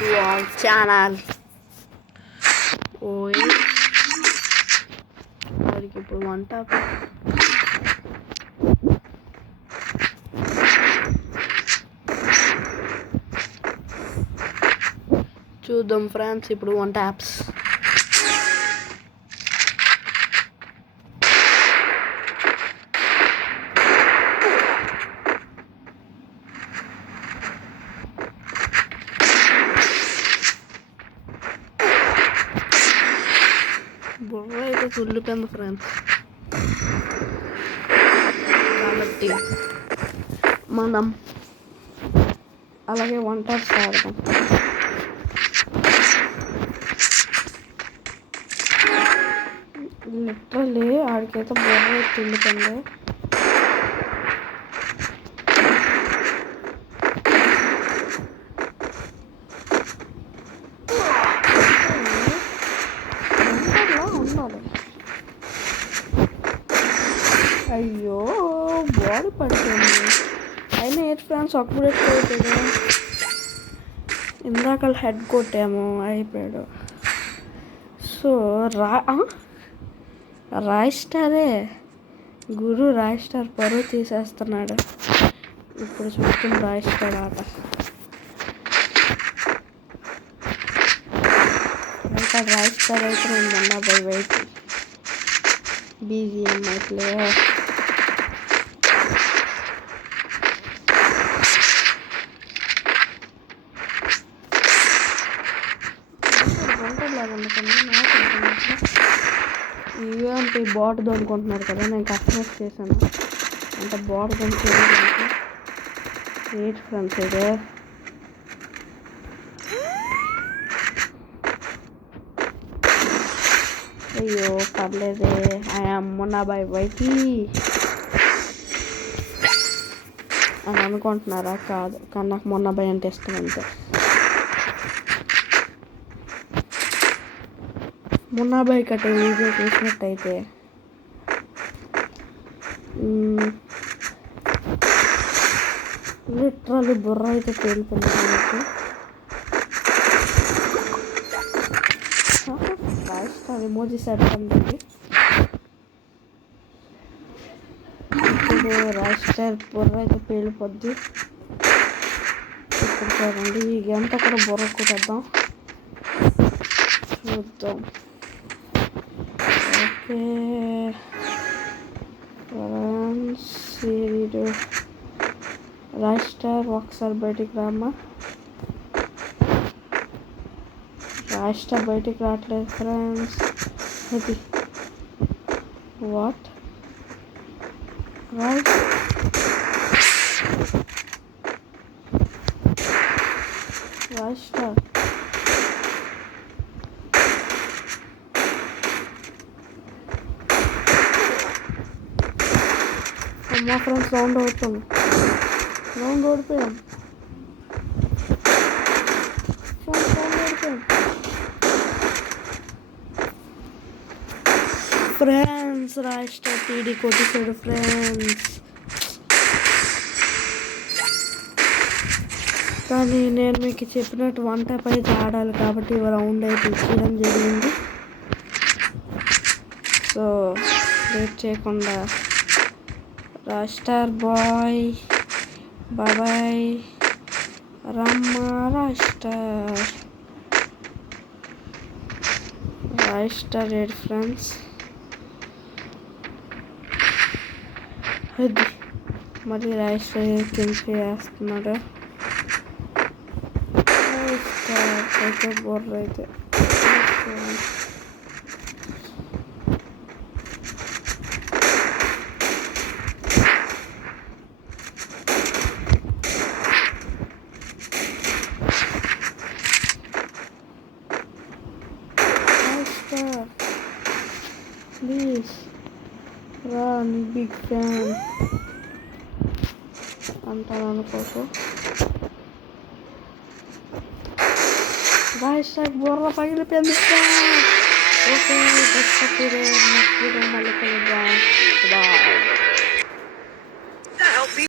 to our channel. ఓయ్ వారికి ఇప్పుడు వంట చూద్దాం ఫ్రెండ్స్. ఇప్పుడు వంట యాప్స్ బుర్ర అయితే తుల్లిపోయింది ఫ్రెండ్స్. కాబట్టి మనం అలాగే వంట ఆడదాం. లిటరల్లీ ఆడికైతే బుర్ర తుల్లిపోయింది. అయ్యో బాడీ పడుతుంది. అయినా ఎయిట్ ఫ్రెండ్స్ అప్పుడు ఎక్కువ ఇందాక హెడ్ కొట్టాము అయిపోయాడు. సో రాయ్ స్టారే గురు రాయ్ స్టార్ పరువు తీసేస్తున్నాడు. ఇప్పుడు చూస్తుంది రాయ్ స్టార్ ఆట. ఇంకా రాయ్ స్టార్ అయితే నేను మొన్న బై వైపు BGM అట్లే ఇవేంటి బాట్ దొనుకుంటున్నారు కదా, నేను కస్టమైజ్ చేశాను. అంటే బాట్ దొనుకోవడానికి ఎయిట్ ఫ్రెండ్స్ అయితే అయ్యో పర్లేదే. మొన్న బైకి అని అనుకుంటున్నారా? కాదు, కానీ నాకు మొన్న బై అంటే ఇష్టం. అంతే. మొన్న బైక్ అట్ట వీడియో చూసినట్టయితే లిటరల్లీ బుర్ర అయితే పేలిపోయింది నాకు. అది మోజీ సెట్ అండి. ఇప్పుడు రాస్టర్ బుర్ర అయితే పేలిపోద్ది. ఇప్పుడు చూడండి ఈ గంట కూడా బుర్ర కొట్టేద్దాం. చూద్దాం. ఓకే రాస్టర్ ఒకసారి బయటికి రామ్మా. రాష్ట్ర బయటికి రావట్లేదు ఫ్రెండ్స్. అది వాట్ రైట్ రాష్ట్ర మా ఫ్రెండ్స్ రౌండ్ అవుతాం. రౌండ్ ఓడిపోయాం. ఫ్రెండ్స్ రాష్ట్ర టీడీ కొట్టేసాడు ఫ్రెండ్స్. కానీ నేను మీకు చెప్పినట్టు వంట పై ఆడాలి కాబట్టి రౌండ్ అయితే ఇచ్చడం జరిగింది. సో లేట్ చేయకుండా రాస్టార్ బాయ్ బాయ్ రమ్మ రాస్టార్ రెడ్ ఫ్రెండ్స్. అది మరి రైస్ కింద వేస్తున్నాడు. అయితే బుర్ర అయితే ప్లీజ్ రన్ బిగ్ ఫ్యాన్ అంటాను అనుకోకు. రాష్ట్రానికి బుర్ర పగిలిపోయింది. ఓకే మళ్ళీ కలుద్దాం.